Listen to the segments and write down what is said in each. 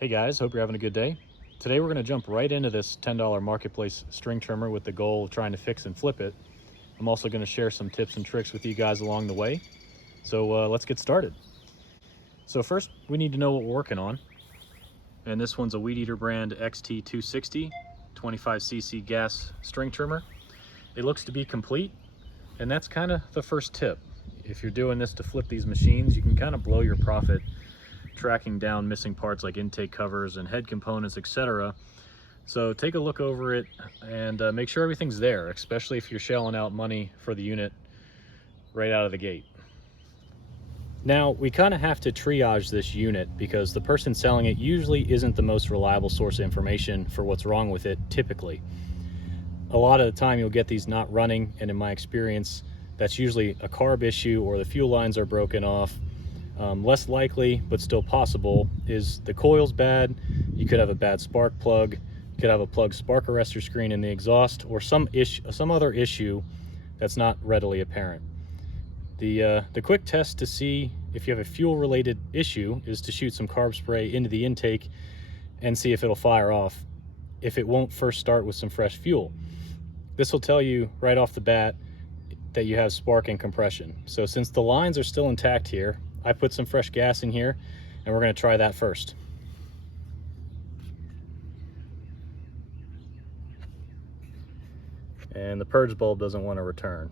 Hey guys, hope you're having a good day. Today we're going to jump right into this $10 marketplace string trimmer with the goal of trying to fix and flip it. I'm also going to share some tips and tricks with you guys along the way. So let's get started. So first we need to know what we're working on. And this one's a WeedEater brand XT260 25cc gas string trimmer. It looks to be complete, and that's kind of the first tip. If you're doing this to flip these machines, you can kind of blow your profit tracking down missing parts like intake covers and head components, etc. So take a look over it and make sure everything's there, especially if you're shelling out money for the unit right out of the gate. Now, we kind of have to triage this unit because the person selling it usually isn't the most reliable source of information for what's wrong with it typically. A lot of the time you'll get these not running, and in my experience, that's usually a carb issue or the fuel lines are broken off. Less likely, but still possible, is the coil's bad. You could have a bad spark plug. You could have a plugged spark arrestor screen in the exhaust, or some other issue that's not readily apparent. The quick test to see if you have a fuel-related issue is to shoot some carb spray into the intake and see if it'll fire off, if it won't first start with some fresh fuel. This will tell you right off the bat that you have spark and compression. So since the lines are still intact here, I put some fresh gas in here, and we're going to try that first. And the purge bulb doesn't want to return.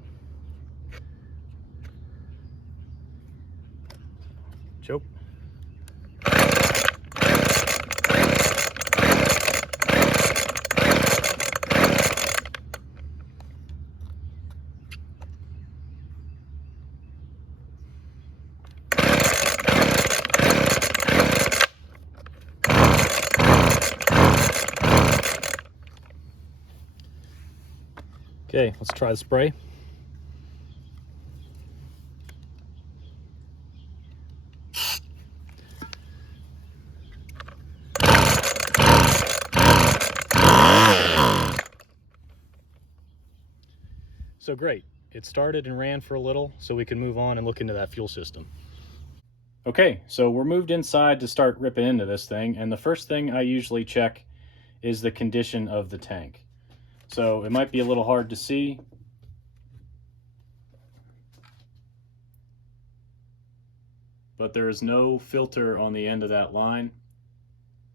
Choke. Okay, let's try the spray. So great, it started and ran for a little, so we can move on and look into that fuel system. Okay, so we're moved inside to start ripping into this thing, and the first thing I usually check is the condition of the tank. So it might be a little hard to see, but there is no filter on the end of that line,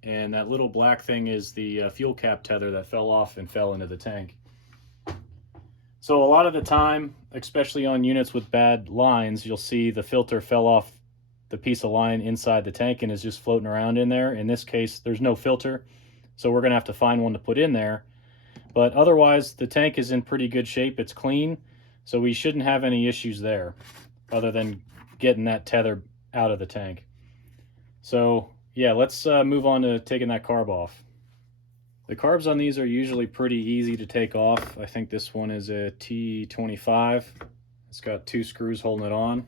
and that little black thing is the fuel cap tether that fell off and fell into the tank. So a lot of the time, especially on units with bad lines, you'll see the filter fell off the piece of line inside the tank and is just floating around in there. In this case, there's no filter, so we're going to have to find one to put in there. But otherwise, the tank is in pretty good shape. It's clean, so we shouldn't have any issues there other than getting that tether out of the tank. So yeah, let's move on to taking that carb off. The carbs on these are usually pretty easy to take off. I think this one is a T25. It's got 2 screws holding it on.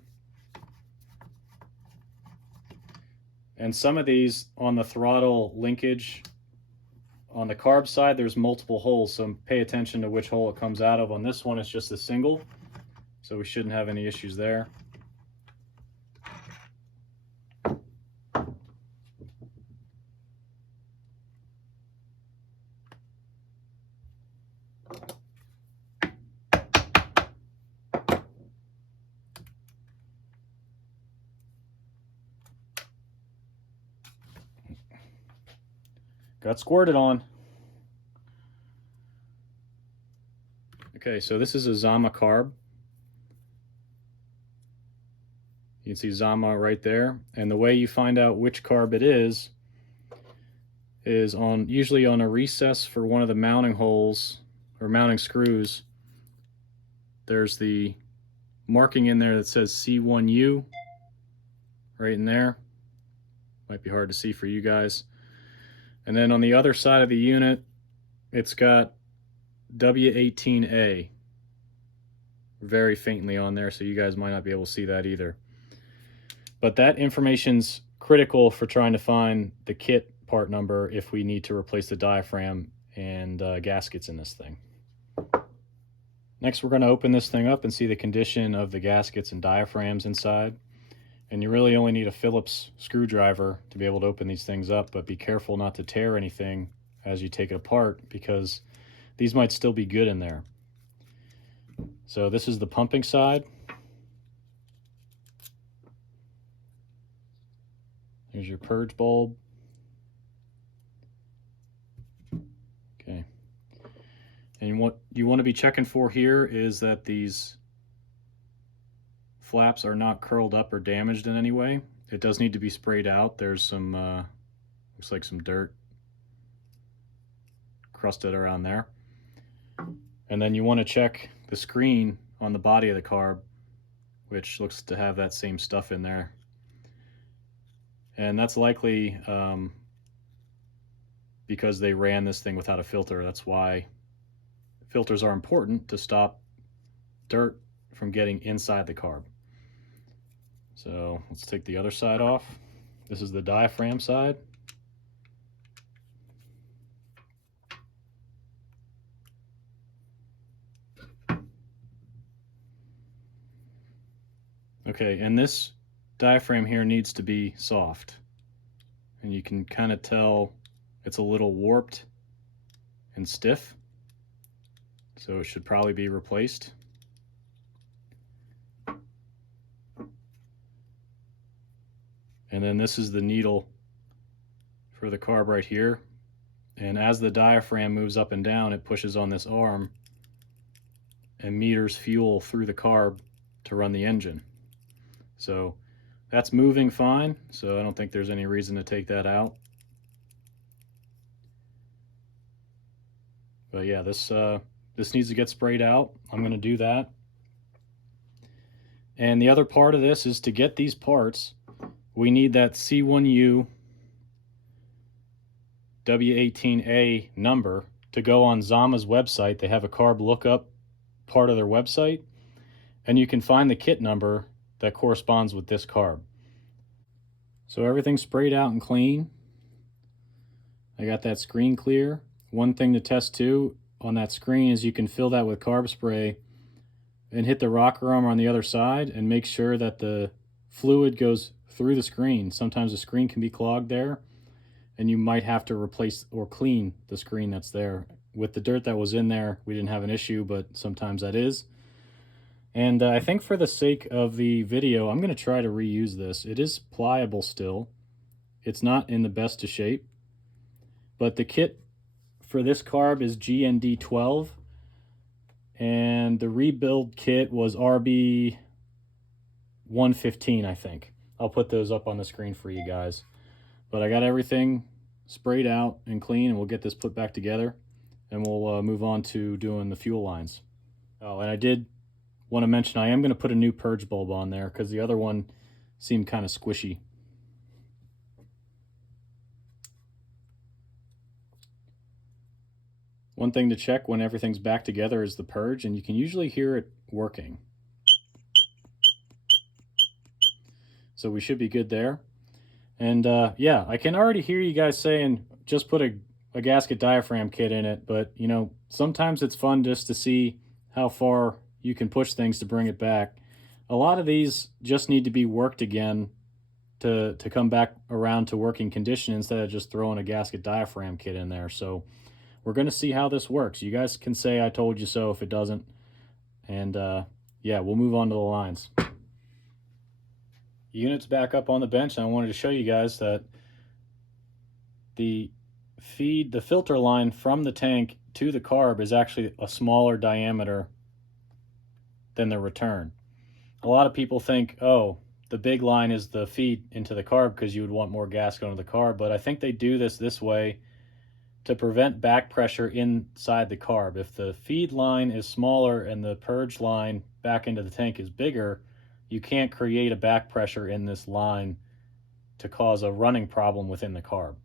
And some of these on the throttle linkage, on the carb side, there's multiple holes, so pay attention to which hole it comes out of. On this one, it's just a single, so we shouldn't have any issues there. Got squirted on. Okay, so this is a ZAMA carb. You can see ZAMA right there. And the way you find out which carb it is usually on a recess for one of the mounting holes or mounting screws. There's the marking in there that says C1U right in there. Might be hard to see for you guys. And then on the other side of the unit, it's got W18A very faintly on there, so you guys might not be able to see that either. But that information's critical for trying to find the kit part number if we need to replace the diaphragm and gaskets in this thing. Next, we're going to open this thing up and see the condition of the gaskets and diaphragms inside. And you really only need a Phillips screwdriver to be able to open these things up, but be careful not to tear anything as you take it apart, because these might still be good in there. So this is the pumping side. Here's your purge bulb. Okay. And what you want to be checking for here is that these flaps are not curled up or damaged in any way. It does need to be sprayed out. There's some, looks like some dirt crusted around there. And then you want to check the screen on the body of the carb, which looks to have that same stuff in there. And that's likely because they ran this thing without a filter. That's why filters are important, to stop dirt from getting inside the carb. So let's take the other side off. This is the diaphragm side. Okay, and this diaphragm here needs to be soft. And you can kind of tell it's a little warped and stiff. So it should probably be replaced. And then this is the needle for the carb right here. And as the diaphragm moves up and down, it pushes on this arm and meters fuel through the carb to run the engine. So that's moving fine, so I don't think there's any reason to take that out. But yeah, this needs to get sprayed out. I'm going to do that. And the other part of this is, to get these parts, we need that C1U-W18A number to go on ZAMA's website. They have a carb lookup part of their website, and you can find the kit number that corresponds with this carb. So everything's sprayed out and clean. I got that screen clear. One thing to test too on that screen is you can fill that with carb spray and hit the rocker arm on the other side and make sure that the fluid goes through the screen. Sometimes the screen can be clogged there, and you might have to replace or clean the screen that's there. With the dirt that was in there, we didn't have an issue, but sometimes that is. And I think for the sake of the video, I'm going to try to reuse this. It is pliable still. It's not in the best of shape. But the kit for this carb is GND12. And the rebuild kit was RB115, I think. I'll put those up on the screen for you guys. But I got everything sprayed out and clean, and we'll get this put back together. And we'll move on to doing the fuel lines. Oh, and I did want to mention, I am going to put a new purge bulb on there because the other one seemed kind of squishy. One thing to check when everything's back together is the purge, and you can usually hear it working. So we should be good there. And yeah, I can already hear you guys saying just put a gasket diaphragm kit in it, but you know, sometimes it's fun just to see how far you can push things to bring it back. A lot of these just need to be worked again to come back around to working condition, instead of just throwing a gasket diaphragm kit in there. So we're going to see how this works. You guys can say I told you so if it doesn't. And yeah, we'll move on to the lines. The unit's back up on the bench, and I wanted to show you guys that the filter line from the tank to the carb is actually a smaller diameter than the return. A lot of people think, oh, the big line is the feed into the carb because you would want more gas going to the carb, but I think they do this way to prevent back pressure inside the carb. If the feed line is smaller and the purge line back into the tank is bigger, you can't create a back pressure in this line to cause a running problem within the carb.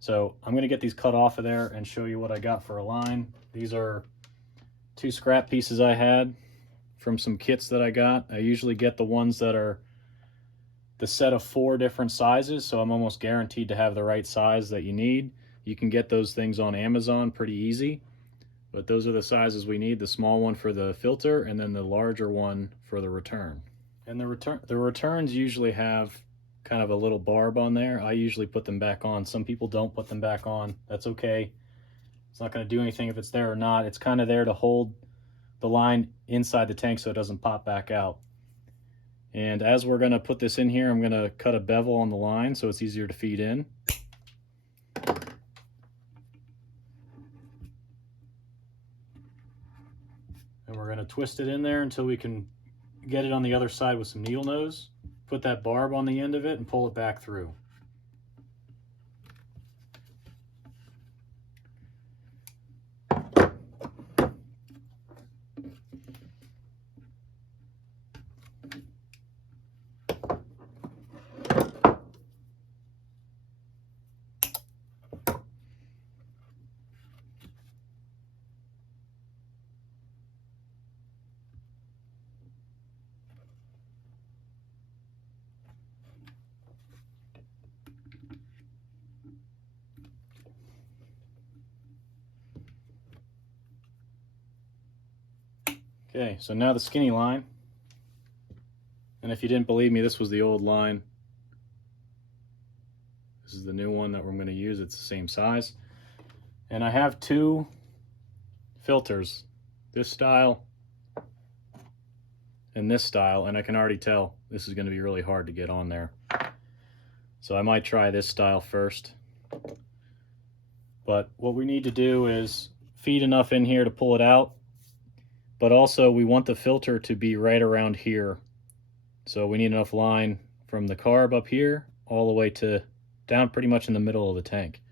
So I'm going to get these cut off of there and show you what I got for a line. These are 2 scrap pieces I had from some kits that I got. I usually get the ones that are the set of 4 different sizes, so I'm almost guaranteed to have the right size that you need. You can get those things on Amazon pretty easy, but those are the sizes we need: the small one for the filter and then the larger one for the return. And the returns usually have kind of a little barb on there. I usually put them back on. Some people don't put them back on. That's okay. It's not going to do anything if it's there or not. It's kind of there to hold the line inside the tank so it doesn't pop back out. And as we're going to put this in here, I'm going to cut a bevel on the line so it's easier to feed in. And we're going to twist it in there until we can get it on the other side with some needle nose. Put that barb on the end of it and pull it back through. Okay, so now the skinny line. And if you didn't believe me, this was the old line. This is the new one that we're going to use. It's the same size. And I have two filters, this style and this style, and I can already tell this is going to be really hard to get on there. So I might try this style first. But what we need to do is feed enough in here to pull it out, but also we want the filter to be right around here. So we need enough line from the carb up here all the way to down pretty much in the middle of the tank.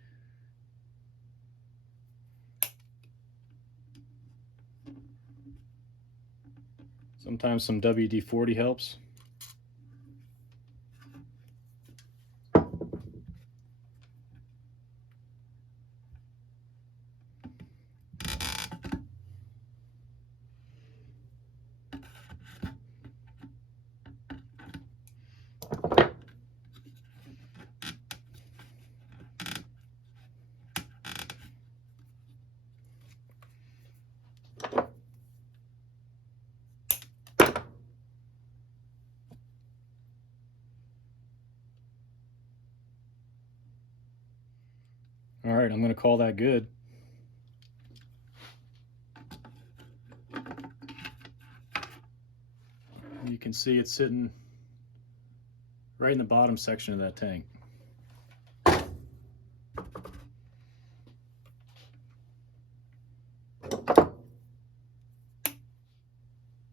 Sometimes some WD-40 helps. All right, I'm going to call that good. You can see it's sitting right in the bottom section of that tank.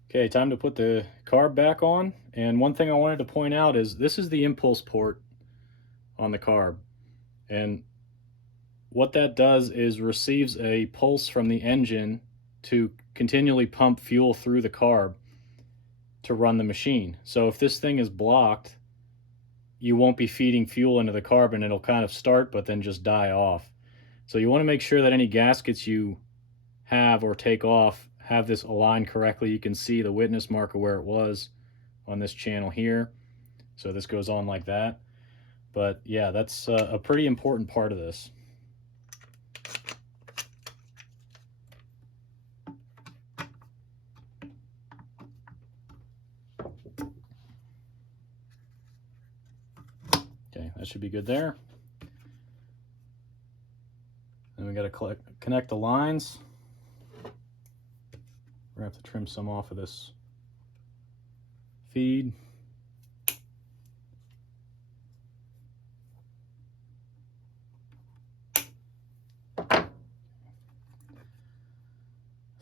Okay, time to put the carb back on. And one thing I wanted to point out is this is the impulse port on the carb. And what that does is receives a pulse from the engine to continually pump fuel through the carb to run the machine. So if this thing is blocked, you won't be feeding fuel into the carb and it'll kind of start but then just die off. So you want to make sure that any gaskets you have or take off have this aligned correctly. You can see the witness marker where it was on this channel here. So this goes on like that. But yeah, that's a pretty important part of this. Okay, that should be good there. Then we got to connect the lines. We're going to have to trim some off of this feed.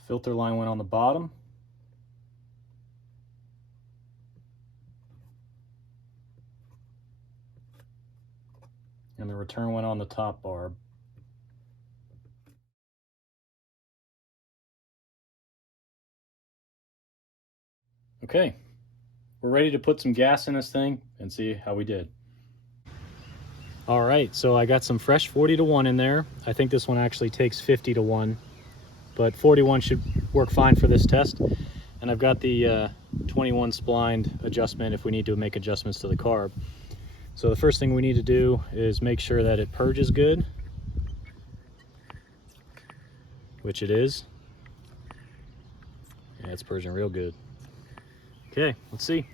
Filter line went on the bottom. And the return went on the top barb. Okay, we're ready to put some gas in this thing and see how we did. All right, so I got some fresh 40-to-1 in there. I think this one actually takes 50-to-1, but 41 should work fine for this test. And I've got the 21 splined adjustment if we need to make adjustments to the carb. So the first thing we need to do is make sure that it purges good, which it is. Yeah, it's purging real good. Okay, let's see.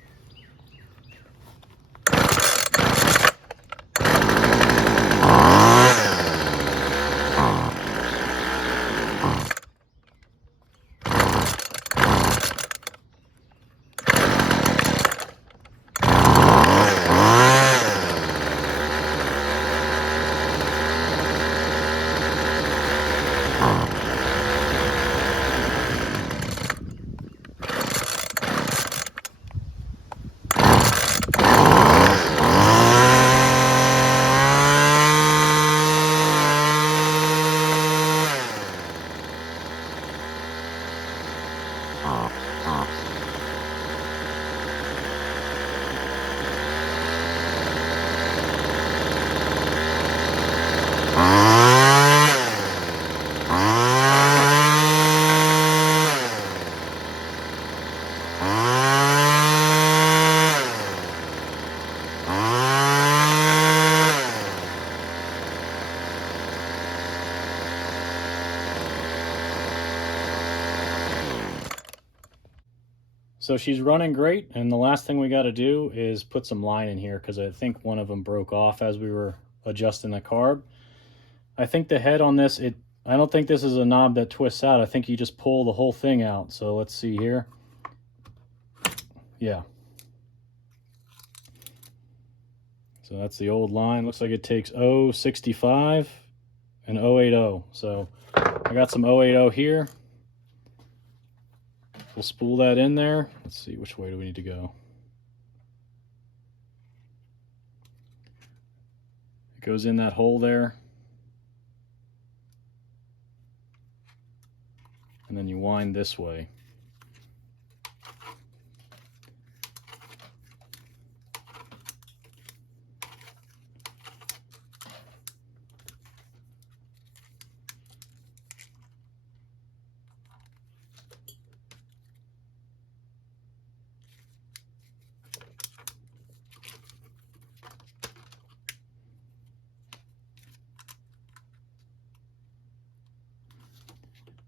So she's running great, and the last thing we got to do is put some line in here because I think one of them broke off as we were adjusting the carb. I think the head on this, I don't think this is a knob that twists out. I think you just pull the whole thing out. So let's see here. Yeah. So that's the old line. Looks like it takes 065 and 080. So I got some 080 here. We'll spool that in there. Let's see, which way do we need to go? It goes in that hole there. And then you wind this way.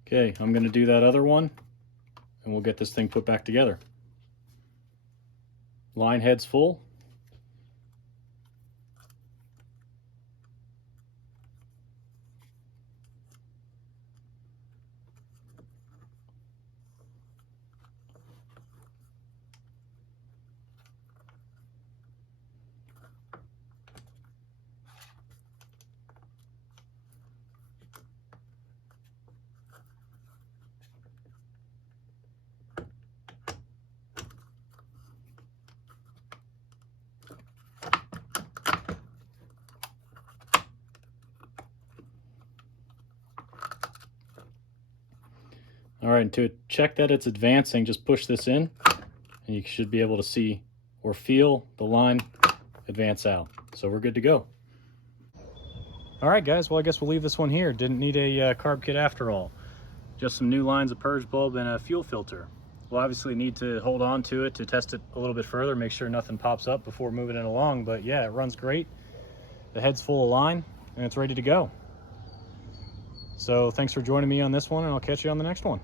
Okay, I'm going to do that other one, and we'll get this thing put back together. Line head's full. All right, and to check that it's advancing, just push this in, and you should be able to see or feel the line advance out. So we're good to go. All right, guys, well, I guess we'll leave this one here. Didn't need a carb kit after all. Just some new lines of purge bulb and a fuel filter. We'll obviously need to hold on to it to test it a little bit further, make sure nothing pops up before moving it along. But yeah, it runs great. The head's full of line, and it's ready to go. So thanks for joining me on this one, and I'll catch you on the next one.